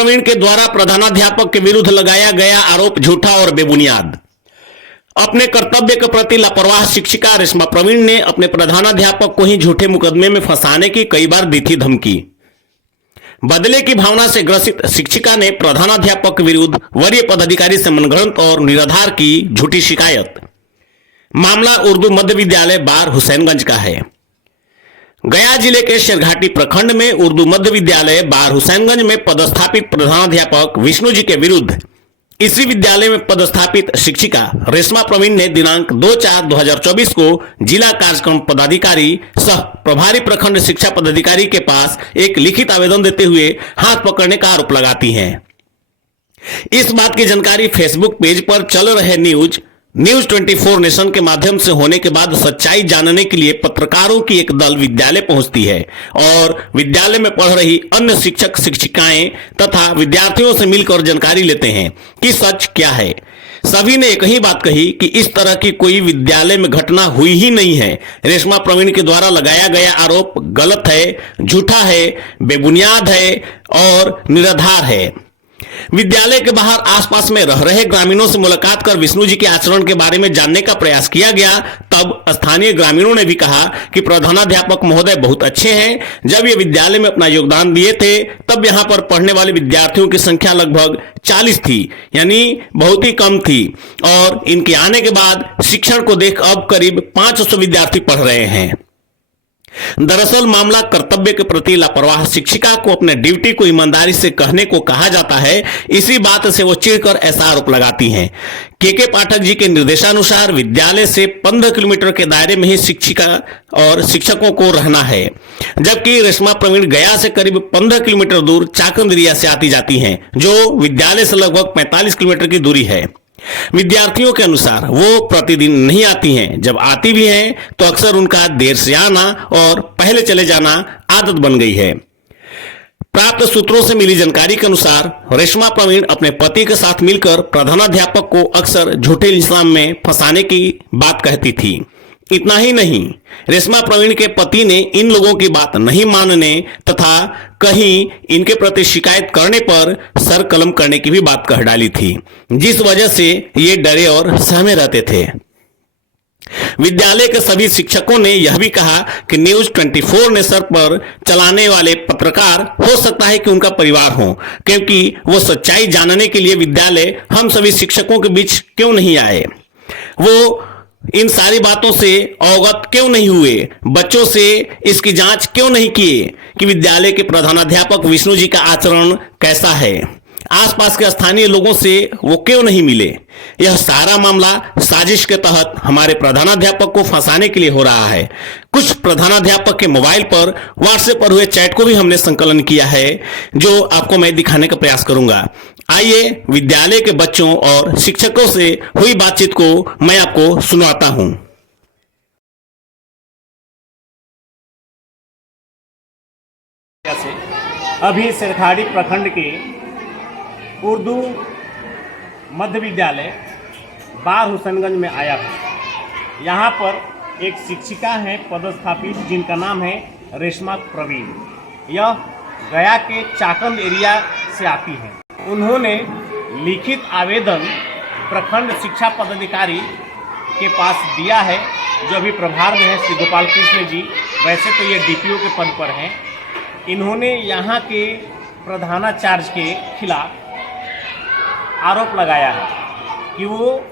प्रवीण के द्वारा प्रधानाध्यापक के विरुद्ध लगाया गया आरोप झूठा और बेबुनियाद। अपने कर्तव्य के प्रति लापरवाह शिक्षिका रेशमा प्रवीण ने अपने प्रधानाध्यापक को ही झूठे मुकदमे में फंसाने की कई बार दी थी धमकी। बदले की भावना से ग्रसित शिक्षिका ने प्रधानाध्यापक के विरुद्ध वरीय पदाधिकारी से मनगढ़ंत और निराधार की झूठी शिकायत। मामला उर्दू मध्य विद्यालय बार हुसैनगंज का है। गया जिले के शेरघाटी प्रखंड में उर्दू मध्य विद्यालय बार हुसैनगंज में पदस्थापित प्रधानाध्यापक विष्णु जी के विरुद्ध इसी विद्यालय में पदस्थापित शिक्षिका रेशमा प्रवीण ने दिनांक 2/4/2024 को जिला कार्यक्रम पदाधिकारी सह प्रभारी प्रखंड शिक्षा पदाधिकारी के पास एक लिखित आवेदन देते हुए हाथ पकड़ने का आरोप लगाती हैं। इस बात की जानकारी फेसबुक पेज पर चल रहे न्यूज 24 नेशन के माध्यम से होने के बाद सच्चाई जानने के लिए पत्रकारों की एक दल विद्यालय पहुंचती है और विद्यालय में पढ़ रही अन्य शिक्षक शिक्षिकाएं तथा विद्यार्थियों से मिलकर जानकारी लेते हैं कि सच क्या है। सभी ने एक ही बात कही कि इस तरह की कोई विद्यालय में घटना हुई ही नहीं है। रेशमा प्रवीण के द्वारा लगाया गया आरोप गलत है, झूठा है, बेबुनियाद है और निराधार है। विद्यालय के बाहर आसपास में रह रहे ग्रामीणों से मुलाकात कर विष्णु जी के आचरण के बारे में जानने का प्रयास किया गया। तब स्थानीय ग्रामीणों ने भी कहा कि प्रधानाध्यापक महोदय बहुत अच्छे हैं। जब ये विद्यालय में अपना योगदान दिए थे तब यहाँ पर पढ़ने वाले विद्यार्थियों की संख्या लगभग 40 थी, यानी बहुत ही कम थी, और इनके आने के बाद शिक्षण को देख अब करीब 500 विद्यार्थी पढ़ रहे हैं। दरअसल मामला कर्तव्य के प्रति लापरवाह शिक्षिका को अपने ड्यूटी को ईमानदारी से कहने को कहा जाता है। इसी बात से वो चिढ़कर ऐसा आरोप लगाती हैं। के पाठक जी के निर्देशानुसार विद्यालय से 15 किलोमीटर के दायरे में ही शिक्षिका और शिक्षकों को रहना है, जबकि रेशमा प्रवीण गया से करीब 15 किलोमीटर दूर चाकंदरिया से आती जाती हैं, जो विद्यालय से लगभग 45 किलोमीटर की दूरी है। विद्यार्थियों के अनुसार वो प्रतिदिन नहीं आती हैं, जब आती भी हैं तो अक्सर उनका देर से आना और पहले चले जाना आदत बन गई है। प्राप्त सूत्रों से मिली जानकारी के अनुसार रेशमा प्रवीण अपने पति के साथ मिलकर प्रधानाध्यापक को अक्सर झूठे इल्जाम में फंसाने की बात कहती थी। इतना ही नहीं, रेशमा प्रवीण के पति ने इन लोगों की बात नहीं मानने तथा कहीं इनके प्रति शिकायत करने पर सर कलम करने की भी बात कह डाली थी, जिस वजह से ये डरे और सहमे रहते थे। विद्यालय के सभी शिक्षकों ने यह भी कहा कि न्यूज 24 नेशन पर चलाने वाले पत्रकार हो सकता है कि उनका परिवार हो, क्योंकि वो सच्चाई जानने के लिए विद्यालय हम सभी शिक्षकों के बीच क्यों नहीं आए, वो इन सारी बातों से अवगत क्यों नहीं हुए, बच्चों से इसकी जांच क्यों नहीं किए कि विद्यालय के प्रधानाध्यापक विष्णु जी का आचरण कैसा है, आसपास के स्थानीय लोगों से वो क्यों नहीं मिले। यह सारा मामला साजिश के तहत हमारे प्रधानाध्यापक को फंसाने के लिए हो रहा है। कुछ प्रधानाध्यापक के मोबाइल पर व्हाट्सएप पर हुए चैट को भी हमने संकलन किया है, जो आपको मैं दिखाने का प्रयास करूंगा। आइए विद्यालय के बच्चों और शिक्षकों से हुई बातचीत को मैं आपको सुनाता हूं। अभी शेरघाटी प्रखंड के उर्दू मध्य विद्यालय बार हुसैनगंज में आया हूँ। यहाँ पर एक शिक्षिका हैं पदस्थापित, जिनका नाम है रेशमा प्रवीण। यह गया के चाकंद एरिया से आती हैं। उन्होंने लिखित आवेदन प्रखंड शिक्षा पदाधिकारी के पास दिया है, जो अभी प्रभार में है, श्री गोपाल कृष्ण जी। वैसे तो ये डीपीओ के पद पर हैं। इन्होंने यहाँ के प्रधानाचार्य के खिलाफ आरोप लगाया है कि वो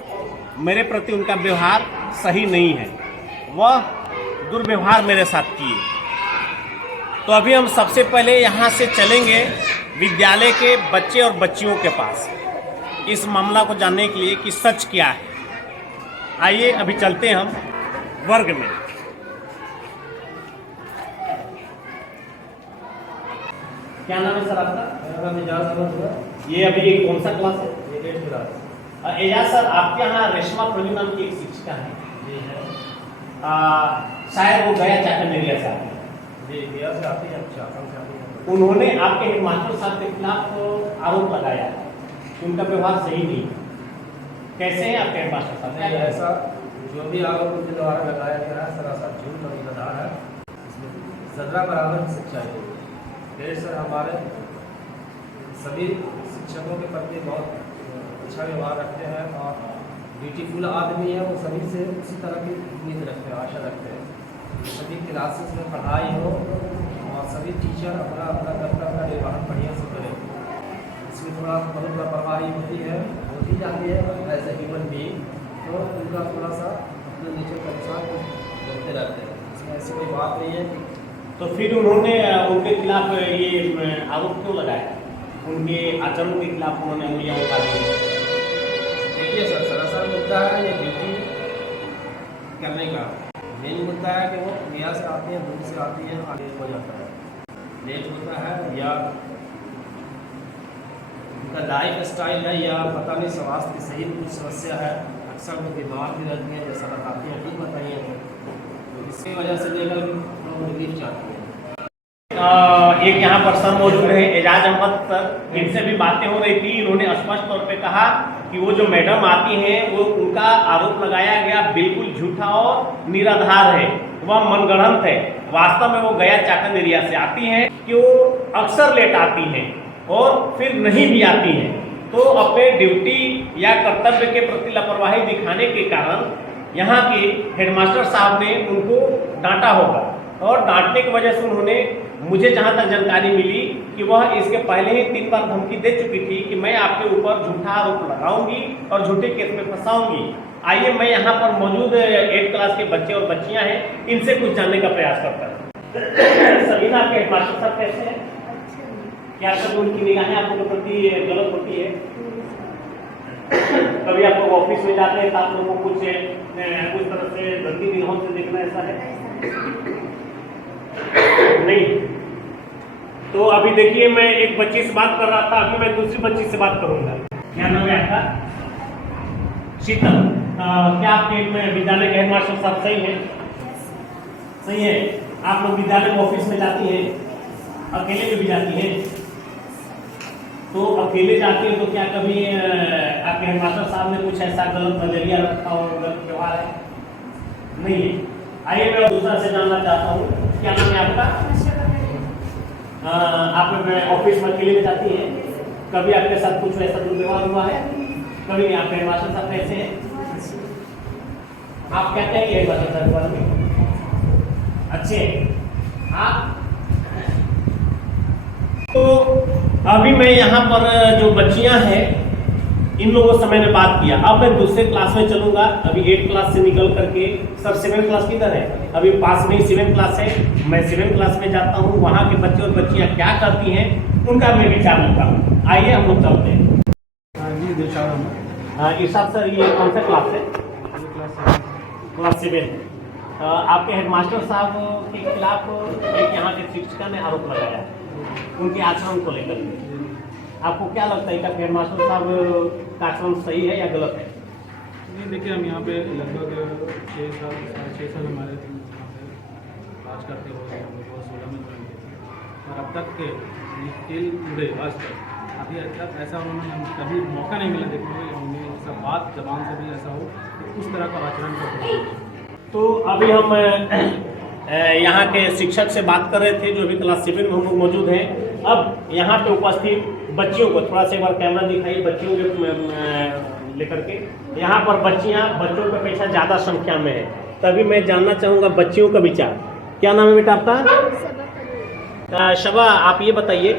मेरे प्रति उनका व्यवहार सही नहीं है, वह दुर्व्यवहार मेरे साथ किए। तो अभी हम सबसे पहले यहाँ से चलेंगे विद्यालय के बच्चे और बच्चियों के पास, इस मामला को जानने के लिए कि सच क्या है। आइए अभी चलते हैं हम वर्ग में। क्या नाम है सर आपका? मेरा नाम एजाज अहमद है। ये अभी ये कौन सा क्लास है? ये 8th क्लास। एजाज सर, आपके यहाँ रेशमा प्रवीण नाम की एक शिक्षिका है जी है। शायद वो गया चाकंद एरिया से आती है। जी गया से आती है, चाकंद से आती है। उन्होंने आपके हेडमास्टर साहब के खिलाफ आरोप लगाया कि उनका व्यवहार सही नहीं। कैसे हैं आपके हेडमास्टर साहब? ऐसा जो भी आरोप उनके द्वारा लगाया गया है सरासर झूठ और निराधार है। इसमें सजा बराबर की शिक्षा है। फिर सर हमारे सभी शिक्षकों के प्रति बहुत अच्छा व्यवहार रखते हैं और ब्यूटीफुल आदमी है, वो सभी से उसी तरह की उम्मीद रखते हैं, आशा रखते हैं। सभी क्लासेस में पढ़ाई हो और सभी टीचर अपना अपना कर्तव्य का निर्वहन बढ़िया से करें। इसमें थोड़ा बहुत लापरवाही होती है, होती जाती है एज ए ह्यूमन बीइंग, तो उनका थोड़ा सा अपने नेचर के अनुसार बोलते रहते हैं। इसमें ऐसी कोई बात नहीं है। तो फिर उन्होंने उनके खिलाफ ये आरोप क्यों लगाया? उनके आचरण के खिलाफ उन्होंने उंगलियां उठा दी? देखिए सर, सरासर मुद्दा है ये ड्यूटी करने का। मेन मुद्दा है कि वो यहाँ से आते हैं, दूर से आती है, आगे हो जाता है, लेट होता है, या उनका लाइफ स्टाइल है, या पता नहीं स्वास्थ्य की सही कुछ समस्या है। अक्सर वो बीमार भी रहती हैं, जैसा बताती हैं, ठीक बताइए। तो इसकी वजह से लेकर लोग रिलीफ चाहते हैं। एक यहाँ पर सर मौजूद रहे, एजाज अहमद सर, इनसे भी बातें हो रही थी। इन्होंने स्पष्ट तौर पे कहा कि वो जो मैडम आती हैं वो उनका आरोप लगाया गया बिल्कुल झूठा और निराधार है, वह मनगढ़ंत है। वास्तव में वो गया चाकंद एरिया से आती हैं कि वो अक्सर लेट आती हैं और फिर नहीं भी आती हैं, तो अपने ड्यूटी या कर्तव्य के प्रति लापरवाही दिखाने के कारण यहाँ के हेडमास्टर साहब ने उनको डांटा होगा, और डांटने की वजह से उन्होंने, मुझे जहाँ तक जानकारी मिली कि वह इसके पहले ही 3 बार धमकी दे चुकी थी कि मैं आपके ऊपर झूठा आरोप लगाऊंगी और झूठे केस में फंसाऊंगी। आइए, मैं यहाँ पर मौजूद 8 क्लास के बच्चे और बच्चियाँ हैं, इनसे कुछ जानने का प्रयास करता हूँ। सबीना, आपके हेडमास्टर साहब कैसे हैं? क्या कभी उनकी निगाहें आपके प्रति गलत होती है? कभी आप लोग ऑफिस में जाते हैं तो आप लोगों को कुछ तरह से गलती निगाहों से देखना, ऐसा है? नहीं। तो अभी देखिए, मैं एक बच्ची से बात कर रहा था, अभी मैं दूसरी बच्ची से बात करूंगा। क्या नाम है आपका? शीतल। क्या आपके विद्यालय के हेडमास्टर साहब सही है? सही है। आप लोग विद्यालय में ऑफिस में जाती हैं, अकेले में भी जाती हैं? तो अकेले जाती हैं तो क्या कभी आपके हेडमास्टर साहब ने कुछ ऐसा गलत नजरिया रखा और गलत व्यवहार है? नहीं है। आइए, मैं दूसरा से जानना चाहता हूँ, क्या नाम है आपका? आप ऑफिस में अकेले में जाती हैं, कभी आपके साथ कुछ ऐसा दुर्व्यवहार हुआ है? कभी नहीं। आपके हेडमास्टर साहब कैसे हैं? आप क्या कहेंगे हेडमास्टर साहब के बारे में? अच्छे हैं। आप तो अभी मैं यहाँ पर जो बच्चियाँ हैं, इन लोगों से मैंने बात किया। अब मैं दूसरे क्लास में चलूंगा। अभी 8 क्लास से निकल करके, सर 7 क्लास किधर है? अभी पास में 7 क्लास है, मैं 7 क्लास में जाता हूँ। वहाँ के बच्चे और बच्चियाँ क्या करती हैं, उनका मैं विचार लेता हूँ। आइए, हम लोग चलते हैं। इरशाद सर, ये कौन सा क्लास है? क्लास 7। आपके हेडमास्टर साहब के खिलाफ एक यहाँ के शिक्षिका ने आरोप लगाया उनके आचरण को लेकर। आपको क्या लगता है कि हेडमास्टर साहब का आचरण सही है या गलत है? नहीं, देखिए, हम यहाँ पे लगभग 6 साल, 6.5 साल हमारे क्लास करते हुए हम लोग 2016 में ज्वाइन किए थे, और अब तक के टिल टुडे आज तक अभी तक ऐसा उन्होंने कभी मौका नहीं मिला देखने को उन्हें ऐसा बात जबान से भी ऐसा हो कि उस तरह का आचरण करते। तो अभी हम यहाँ के शिक्षक से बात कर रहे थे, जो अभी क्लास 7 में हम लोग मौजूद हैं। अब यहाँ पे उपस्थित बच्चियों को थोड़ा सा एक बार कैमरा दिखाइए, बच्चियों के लेकर के। यहाँ पर बच्चियाँ बच्चों की अपेक्षा ज़्यादा संख्या में है, तभी मैं जानना चाहूँगा बच्चियों का विचार। क्या नाम है बेटा आपका? शबा, आप ये बताइए,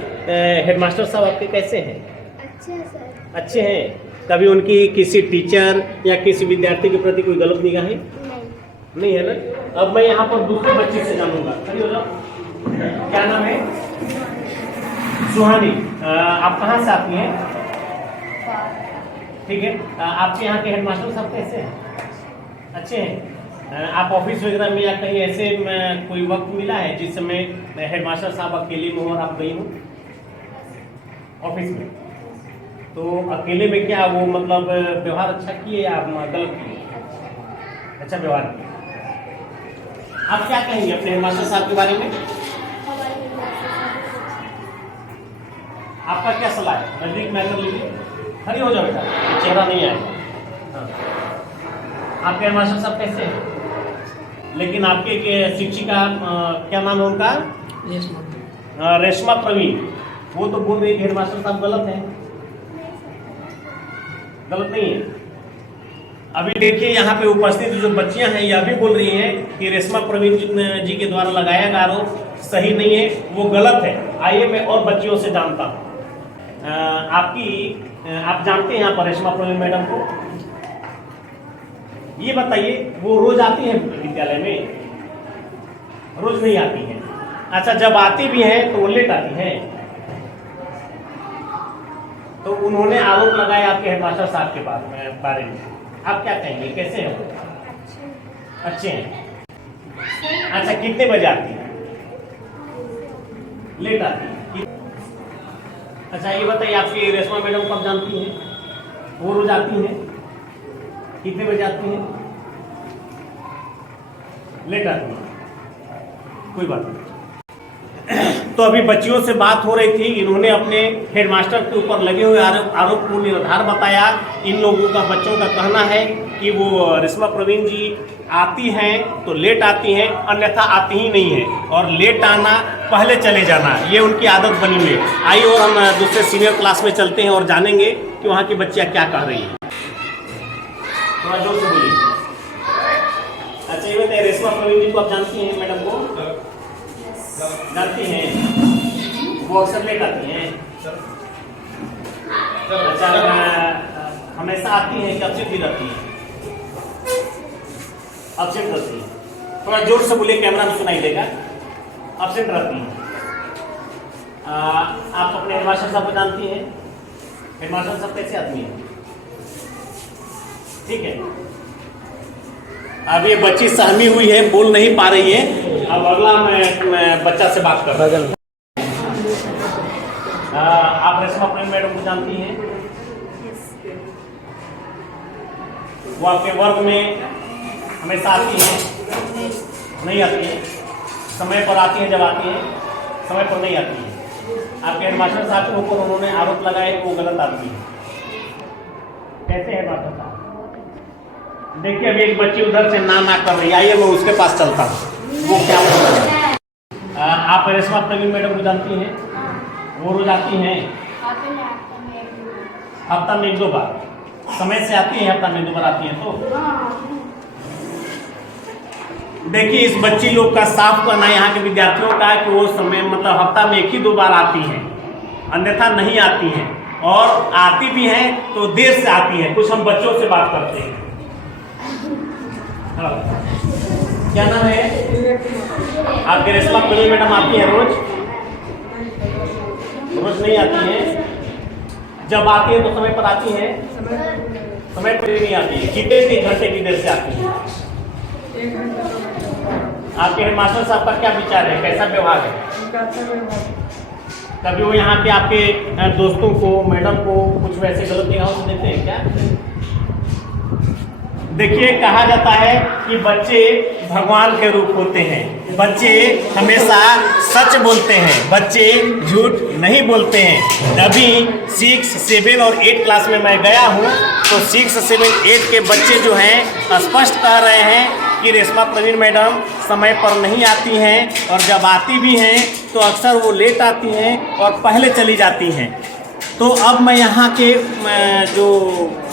हेडमास्टर साहब आपके कैसे हैं? अच्छे हैं सर। अच्छे हैं। कभी उनकी किसी टीचर या किसी विद्यार्थी के प्रति कोई गलत निगाहें नहीं है ना? अब मैं यहाँ पर दूसरे बच्चे से जानूंगा। खड़ी हो जाओ। क्या नाम है? सुहानी। आप कहाँ से आती हैं? ठीक है। आपके यहाँ के हेडमास्टर साहब कैसे हैं? अच्छे हैं। आप ऑफिस वगैरह में या कहीं ऐसे कोई वक्त मिला है जिस समय हेडमास्टर साहब अकेले में हो और आप गई हो ऑफिस में? तो अकेले में क्या वो मतलब व्यवहार अच्छा किए या गलत किए? अच्छा व्यवहार किए। आप क्या कहेंगे अपने हेडमास्टर साहब के बारे में? आपका क्या सलाह है? नजदीक में आकर लीजिए, खड़ी हो जाओ बेटा, चेहरा नहीं आएगा। हाँ। आपके हेडमास्टर साहब कैसे हैं? लेकिन आपके शिक्षिका क्या नाम है उनका? रेशमा प्रवीण। वो तो बोल रही है हेडमास्टर साहब गलत है, गलत नहीं है। अभी देखिए यहाँ पे उपस्थित जो बच्चियां हैं यह भी बोल रही हैं कि रेशमा प्रवीण जी के द्वारा लगाया गया आरोप सही नहीं है, वो गलत है। आइए मैं और बच्चियों से जानता हूँ। आप जानते हैं यहाँ पर रेशमा प्रवीण मैडम को? ये बताइए वो रोज आती है विद्यालय में? रोज नहीं आती है। अच्छा, जब आती भी है तो वो लेट आती है। तो उन्होंने आरोप लगाया आपके हेडमास्टर साहब के बारे में, आप क्या कहेंगे, कैसे हैं? अच्छे हैं। अच्छा, कितने बजे आती है? लेट आती है। अच्छा, ये बताइए आपकी रेशमा मैडम कब जानती हैं? वो रोज आती हैं? कितने बजे आती हैं? लेट आती हैं, कोई बात नहीं। तो अभी बच्चियों से बात हो रही थी, इन्होंने अपने हेडमास्टर के ऊपर लगे हुए आरोप को निराधार बताया। इन लोगों का, बच्चों का कहना है कि वो रेशमा प्रवीण जी आती हैं तो लेट आती हैं, अन्यथा आती ही नहीं है, और लेट आना, पहले चले जाना, ये उनकी आदत बनी हुई है। आइए और हम दूसरे सीनियर क्लास में चलते हैं और जानेंगे कि वहाँ की बच्चियाँ क्या कह रही हैं। थोड़ा जोर से बोलिए। अच्छा, ये बताइए रेशमा प्रवीण जी को आप जानती हैं मैडम को? जानती हैं? वो अक्सर लेट आती हैं? अच्छा, हमेशा आती हैं कि अब्सेंट भी रहती हैं? अब्सेंट रहती हैं। थोड़ा जोर से बोलिए, कैमरा में सुनाई देगा। अब्सेंट रहती हैं। आप अपने हेडमास्टर साहब को जानती हैं? हेडमास्टर साहब कैसे आदमी हैं? ठीक है। अब ये बच्ची सहमी हुई है, बोल नहीं पा रही है। अब अगला मैं बच्चा से बात कर रहा हूँ। आप रेशमा प्रवीण मैडम को जानती हैं? वो आपके वर्ग में हमेशा आती हैं? नहीं आती है। समय पर आती है, जब आती है, समय पर नहीं आती है। आपके हेडमास्टर साहब के ऊपर उन्होंने आरोप लगाए कि वो गलत आदमी है। कैसे हेडमास्टर साहब? देखिए, अभी एक बच्ची उधर से ना कर रही है, आइए मैं उसके पास चलता हूँ, वो क्या बोल रही है। आप रेशमा प्रवीण मैडम को जानती हैं? वो रोज आती हैं? हफ्ता में 1-2 बार? समय से आती है? हफ्ता में 2 बार आती हैं? तो देखिए, इस बच्ची लोग का साफ कहना है, यहाँ के विद्यार्थियों का, कि वो समय मतलब हफ्ता में 1 ही 2 बार आती हैं, अन्यथा नहीं आती हैं, और आती भी हैं तो देर से आती हैं। कुछ हम बच्चों से बात करते हैं। क्या नाम है आपके? रेशमा प्रवीण मैडम आती है रोज? रोज नहीं आती है। जब आती है तो समय पर आती है? समय पर नहीं आती है। कितने घंटे की देर से आती है? आपके हेडमास्टर साहब का क्या विचार है, कैसा व्यवहार है? कभी वो यहाँ के आपके दोस्तों को, मैडम को कुछ वैसे गलत निगाहों से देखते हैं क्या? देखिए, कहा जाता है कि बच्चे भगवान के रूप होते हैं। बच्चे हमेशा सच बोलते हैं, बच्चे झूठ नहीं बोलते हैं। अभी 6, 7 और 8 क्लास में मैं गया हूँ तो 6, 7, 8 के बच्चे जो हैं स्पष्ट कह रहे हैं कि रेशमा प्रवीण मैडम समय पर नहीं आती हैं, और जब आती भी हैं तो अक्सर वो लेट आती हैं और पहले चली जाती हैं। तो अब मैं यहाँ के जो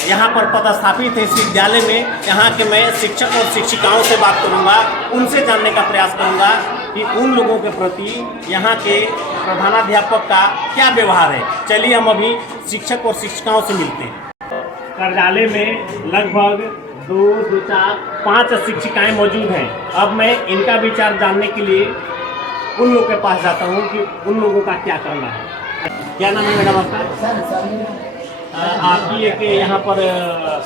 यहाँ पर पदस्थापित है इस विद्यालय में, यहाँ के मैं शिक्षक और शिक्षिकाओं से बात करूँगा, उनसे जानने का प्रयास करूँगा कि उन लोगों के प्रति यहाँ के प्रधानाध्यापक का क्या व्यवहार है। चलिए हम अभी शिक्षक और शिक्षिकाओं से मिलते हैं। कार्यालय में लगभग 2, 4, 5 शिक्षिकाएँ मौजूद हैं। अब मैं इनका विचार जानने के लिए उन लोगों के पास जाता हूँ कि उन लोगों का क्या करना है। क्या नाम है मैडम आपका? आपकी एक यहाँ पर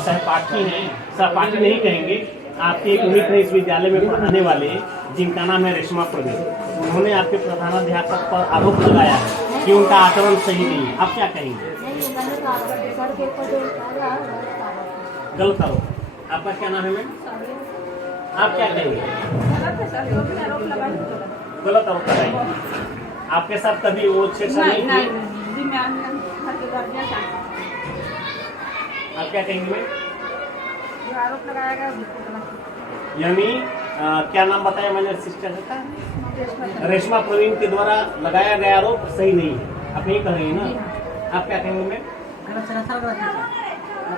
सहपाठी हैं, सहपाठी नहीं कहेंगे, आपकी एक मित्र है इस विद्यालय में पढ़ाने वाले, जिनका नाम है रेशमा प्रवीण। उन्होंने आपके प्रधानाध्यापक पर आरोप लगाया है कि उनका आचरण सही नहीं है। आप क्या कहेंगे? गलत आरोप। आपका क्या नाम है मैम? आप क्या कहेंगे? गलत आरोप लगाएंगे। आपके साथ कभी वो छेड़छाड़ी नहीं की? आप क्या कहेंगे मैम? आरोप लगाया गया, यानी क्या नाम बताया मैंने सिस्टर का? रेशमा प्रवीण के द्वारा लगाया गया आरोप सही नहीं है। आप यही कह रही हैं ना? आप क्या कहेंगे मैम? गलत सरासर गलत है सर।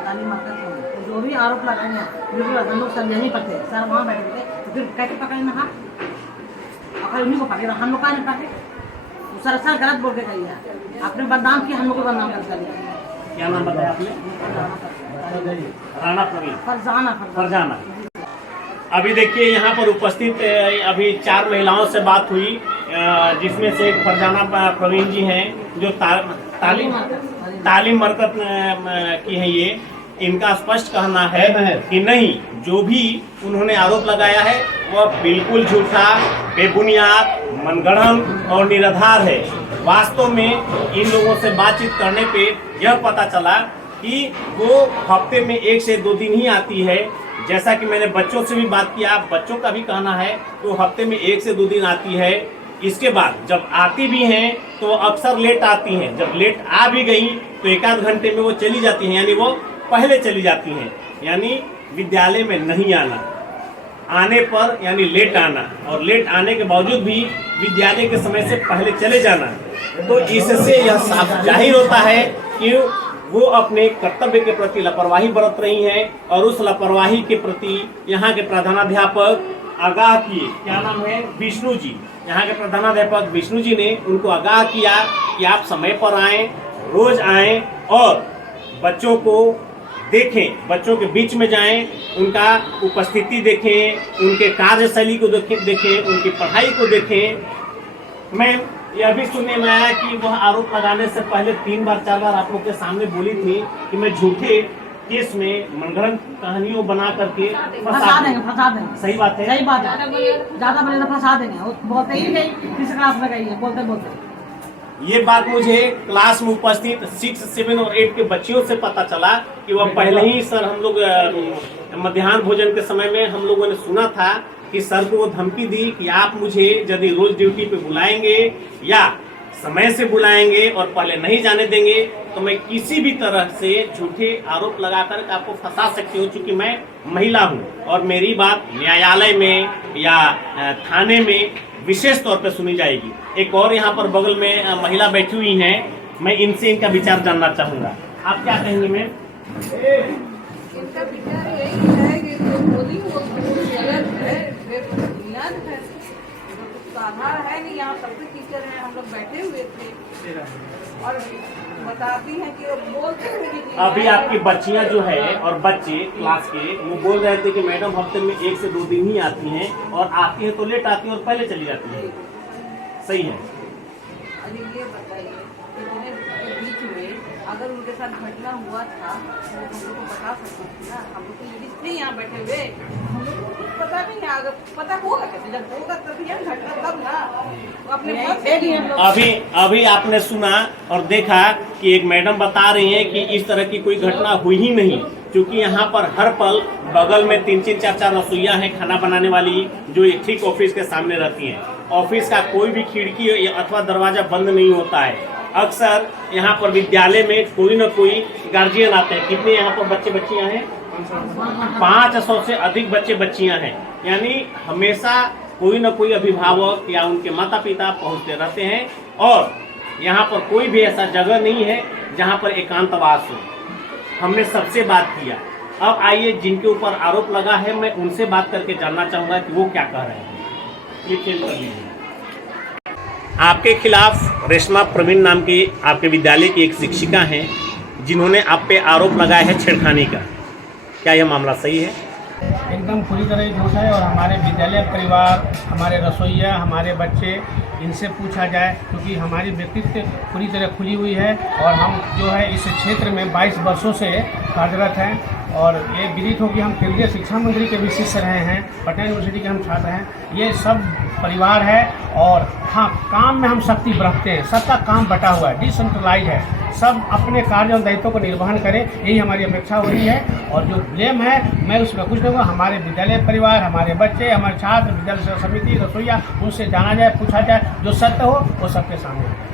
तालीम मरकज में जो भी आरोप लगाएंगे बिल्कुल हम लोग सर यहीं पर थे सर, वहाँ बैठे थे तो फिर कैसे पकड़े ना? अगर उन्हीं को पकड़े हम लोग का नहीं पकड़े, तो सरासर गलत बोल के गई है। आपने बदनाम किया, हम लोग को बदनाम कर दिया। क्या नाम बताया आपने? राणा प्रवीण फरजाना। अभी देखिए यहाँ पर उपस्थित अभी 4 महिलाओं से बात हुई, जिसमें से एक फरजाना प्रवीण जी हैं जो तालीम मरकज की है। ये इनका स्पष्ट कहना है कि नहीं, जो भी उन्होंने आरोप लगाया है वह बिल्कुल झूठा, बेबुनियाद, मनगढ़ंत और निराधार है। वास्तव में इन लोगों से बातचीत करने पे यह पता चला कि वो हफ्ते में 1 से 2 दिन ही आती है। जैसा कि मैंने बच्चों से भी बात किया, बच्चों का भी कहना है तो हफ्ते में 1 से 2 दिन आती है। इसके बाद जब आती भी हैं तो अक्सर लेट आती हैं। जब लेट आ भी गई तो 1 आध घंटे में वो चली जाती हैं, यानी वो पहले चली जाती हैं, यानी विद्यालय में नहीं आना, आने पर यानी लेट आना, और लेट आने के बावजूद भी विद्यालय के समय से पहले चले जाना। तो इससे यह साफ जाहिर होता है कि वो अपने कर्तव्य के प्रति लापरवाही बरत रही हैं, और उस लापरवाही के प्रति यहाँ के प्रधानाध्यापक आगाह किए। क्या नाम है? विष्णु जी। यहाँ के प्रधानाध्यापक विष्णु जी ने उनको आगाह किया कि आप समय पर आएं, रोज आएं और बच्चों को देखें, बच्चों के बीच में जाएं, उनका उपस्थिति देखें, उनके कार्यशैली को देखें, उनकी पढ़ाई को देखें। मैं यह भी सुनने में आया कि वह आरोप लगाने से पहले 3 बार 4 बार आप लोग के सामने बोली थी कि मैं झूठे केस में मनगढ़ंत कहानियों बना करके फंसा देंगे। सही बात है, सही बात है। ज्यादा बोले तो फंसा देंगे। वो बोलते ही नहीं, किस क्लास में गई है बोलते। ये बात मुझे क्लास में उपस्थित 6, 7 और 8 के बच्चियों से पता चला कि वह पहले ही सर, हम लोग मध्याह्न भोजन के समय में हम लोगों ने सुना था कि सर को वो धमकी दी कि आप मुझे यदि रोज ड्यूटी पे बुलाएंगे या समय से बुलाएंगे और पहले नहीं जाने देंगे तो मैं किसी भी तरह से झूठे आरोप लगाकर आपको फंसा सकती हूँ, क्योंकि मैं महिला हूँ और मेरी बात न्यायालय में या थाने में विशेष तौर पे सुनी जाएगी। एक और यहाँ पर बगल में महिला बैठी हुई हैं, मैं इनसे इनका विचार जानना चाहूँगा। आप क्या कहेंगे मैम? इनका विचार यही है कि जो बोली वो गलत है, बेबुनियाद है, कुछ आधार है नहीं। यहाँ सब टीचर हैं, हम लोग बैठे हुए थे और बताती हैं कि वो बोलते हुए भी। अभी आपकी बच्चियां जो है और बच्चे क्लास के, वो बोल रहे थे कि मैडम हफ्ते में 1 से 2 दिन ही आती हैं, और आती हैं तो लेट आती हैं और पहले चली जाती हैं। सही है। अरे ये बताइए, इतने बीच में अगर उनके साथ घटना हुआ था तो हम लोग को बता सकते थे ना। हम लोग तो लेडीज नहीं यहाँ बैठे हुए, हम लोग को कुछ पता नहीं है। अगर पता होगा कैसे? जब होगा तभी हम घटना तब ना अपने अभी आपने सुना और देखा कि एक मैडम बता रही हैं कि इस तरह की कोई घटना हुई ही नहीं, क्योंकि यहाँ पर हर पल बगल में 3-3, 4-4 रसोइयाँ हैं खाना बनाने वाली, जो ठीक ऑफिस के सामने रहती हैं। ऑफिस का कोई भी खिड़की अथवा दरवाजा बंद नहीं होता है। अक्सर यहाँ पर विद्यालय में कोई न कोई गार्जियन आते हैं। कितने यहाँ पर बच्चे बच्चियाँ हैं? 500 से अधिक बच्चे बच्चियाँ हैं, यानी हमेशा कोई न कोई अभिभावक या उनके माता पिता पहुँचते रहते हैं, और यहाँ पर कोई भी ऐसा जगह नहीं है जहाँ पर एकांतवास हो। हमने सबसे बात किया। अब आइए, जिनके ऊपर आरोप लगा है मैं उनसे बात करके जानना चाहूँगा कि वो क्या कह रहे हैं। ये चेंज कर लीजिए। आपके खिलाफ रेशमा प्रवीण नाम की आपके विद्यालय की एक शिक्षिका हैं, जिन्होंने आप पे आरोप लगाया है छेड़खानी का। क्या यह मामला सही है? एकदम पूरी तरह झूठ है। और हमारे विद्यालय परिवार, हमारे रसोइया, हमारे बच्चे, इनसे पूछा जाए, क्योंकि हमारी व्यक्तित्व पूरी तरह खुली हुई है और हम जो है इस क्षेत्र में 22 वर्षों से कार्यरत हैं। और ये विदित हो कि हम केंद्रीय शिक्षा मंत्री के भी शिष्य रहे हैं, पटना यूनिवर्सिटी के हम छात्र हैं। ये सब परिवार है। और हाँ, काम में हम शक्ति बरतते हैं, सबका काम बटा हुआ है, डिसेंट्रलाइज है, सब अपने कार्य और दायित्वों को निर्वहन करें, यही हमारी अपेक्षा हो रही है। और जो ब्लेम है मैं उसमें कुछ नहीं, हमारे विद्यालय परिवार, हमारे बच्चे, हमारे छात्र, विद्यालय समिति, रसोइया, उनसे जाना जाए, पूछा जाए, जो सत्य हो वो सबके सामने है।